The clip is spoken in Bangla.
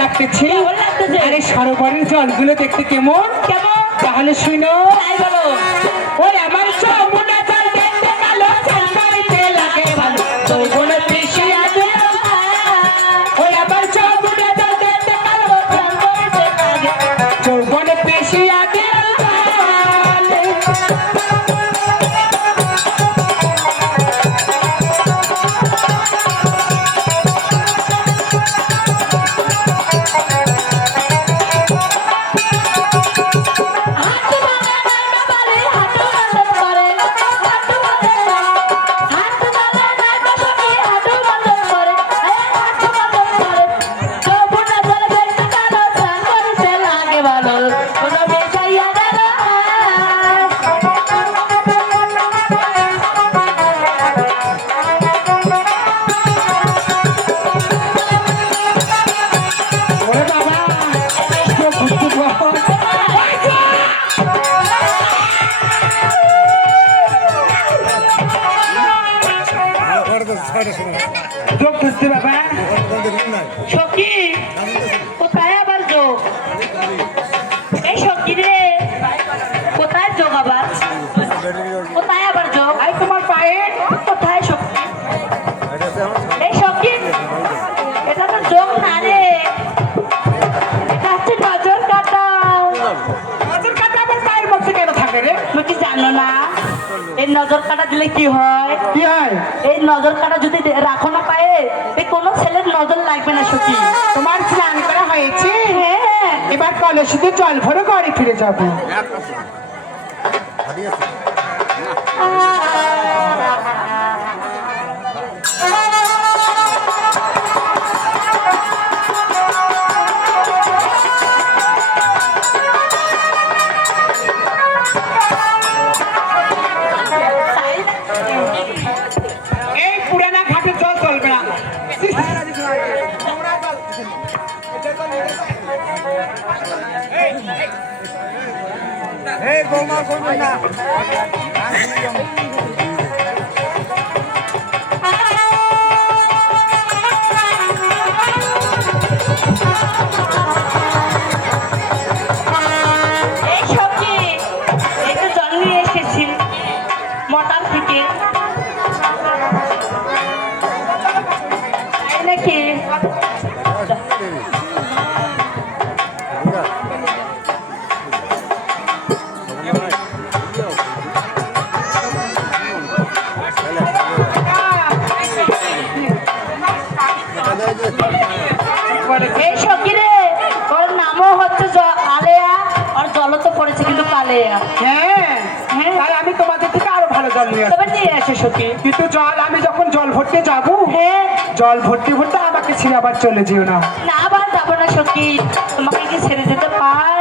লাগতেছে। কেমন লাগতেছে? আরে সরোবরের জলগুলো দেখতে কেমন কেমন? তাহলে শুনো। তাই বলো। ওই আমার যমুনা জল দেখতে কালো, চান করিতে লাগে ভালো, যৌবনে তৃষে আছে। ওই আমার যমুনা জল দেখতে কালো, চান করিতে লাগে, যৌবনে তৃষে আছে। ওরে বাবা, চোখ বুঝতে পারো। চোখ বুঝতে বাবা। সখী কোথায় আবার যোগ? এই সখী রে কোথায় যোগ আবার? কোথায় আবার যোগ? আই তোমার পায়ে কোথায় সখী? এই সখী এটা তো যোগ না রে, এটা হচ্ছে নজর কাটা। নজর কাটা আমার পায়ের মধ্যে কেন থাকে রে? তুমি কি জানো না এই নজর কাটা দিলে কি হয়? কি হয়? এই নজর কাটা যদি রাখো না পায়ে, এই কোনো ছেলের নজর লাগবে না সখী। তোমার স্নান করা হয়েছে? হ্যাঁ এবার কলসিতে জল ভরে ঘরে ফিরে যাবো। এই পুরানা ঘাটে জল চলবে না। এই বৌমা করবেন না। এই সখী এই তো জল নিয়ে এসেছি মোটর থেকে, তাই নাকি? এই সখী রে ওর নামও হচ্ছে আলেয়া, আর জল তো পড়েছে কিন্তু কালেয়া। হ্যাঁ, হ্যাঁ। তাই আমি তোমাদের থেকে আরো ভালো জল নিয়ে আসবো। তবে নিয়ে আসে সখী। কিন্তু জল আমি যখন জল ভরতে যাবো, হ্যাঁ জল ভরতে ভরতে আমাকে ছেড়ে আবার চলে যেও না। না আবার যাবো না সখী, তোমাকে কি ছেড়ে যেতে পার?